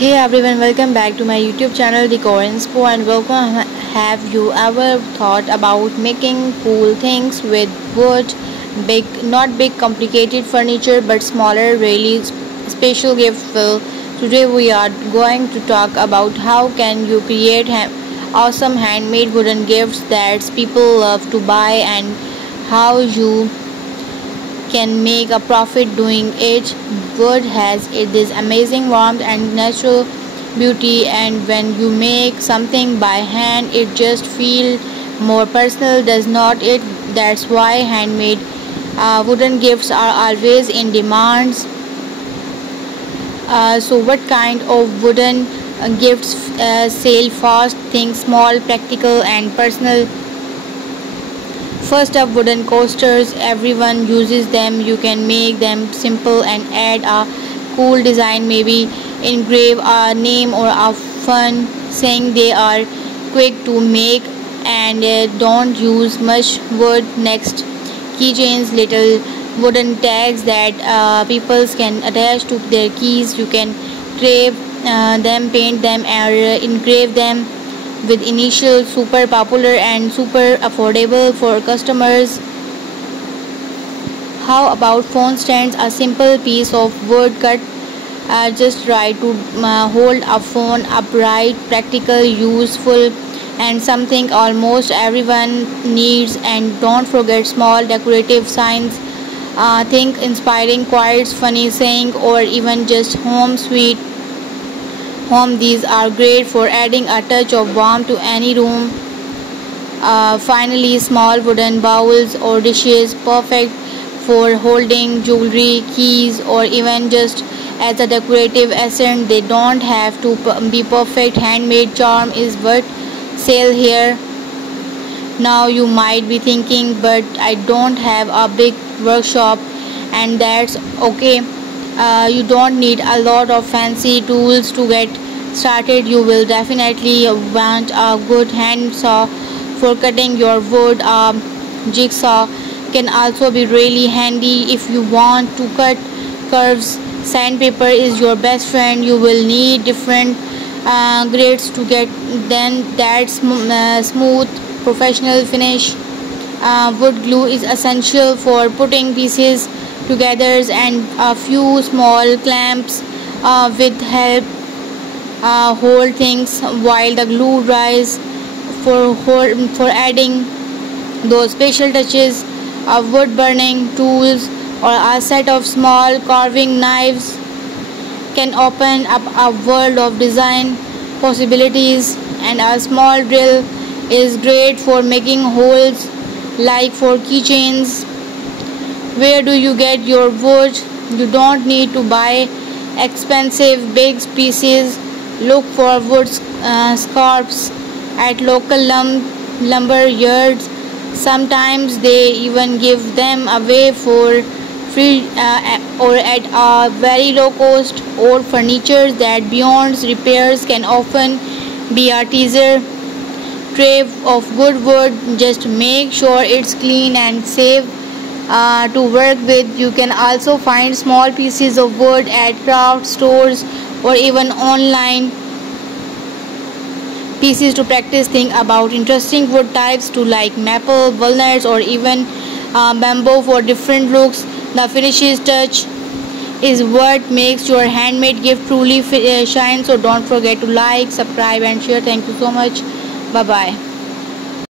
Hey everyone, welcome back to my YouTube channel Decor Inspo and welcome. Have you ever thought about making cool things with wood? Not big complicated furniture but smaller, really special gift. Well, today we are going to talk about how can you create awesome handmade wooden gifts that people love to buy and how you can make a profit doing it. Wood has this amazing warmth and natural beauty, and when you make something by hand, it just feels more personal, does not it? That's why handmade wooden gifts are always in demands. So, what kind of wooden gifts sell fast? Think small, practical, and personal. First up, wooden coasters. Everyone uses them. You can make them simple and add a cool design, maybe engrave a name or a fun saying. They are quick to make and don't use much wood. Next, keychains, little wooden tags that people can attach to their keys. You can crave them, paint them, or engrave them with initial. Super popular and super affordable for customers. How about phone stands? A simple piece of wood cut just right to hold a phone upright, practical, useful, and something almost everyone needs. And don't forget small decorative signs. Think inspiring quotes, funny saying, or even just home sweet home. These are great for adding a touch of warmth to any room. Finally, small wooden bowls or dishes, perfect for holding jewelry, keys, or even just as a decorative accent. They don't have to be perfect. Handmade charm is what sell here. Now you might be thinking, but I don't have a big workshop, and that's okay. You don't need a lot of fancy tools to get started. You will definitely want a good hand saw for cutting your wood. A jigsaw can also be really handy if you want to cut curves. Sandpaper is your best friend. You will need different grades to get then that smooth professional finish. Wood glue is essential for putting pieces together, and a few small clamps with help hold things while the glue dries. For adding those special touches, wood burning tools or a set of small carving knives can open up a world of design possibilities. And a small drill is great for making holes, like for keychains. Where do you get your wood? You don't need to buy expensive big pieces. Look for wood scarps at local lumber yards. Sometimes they even give them away for free or at a very low cost. Old furniture that beyond repairs can often be a teaser tray of good wood. Just make sure it's clean and safe to work with. You can also find small pieces of wood at craft stores or even online pieces to practice. Think about interesting wood types too, like maple, walnuts, or even bamboo for different looks. The finishes touch is what makes your handmade gift truly shine. So don't forget to like, subscribe, and share. Thank you so much. Bye bye.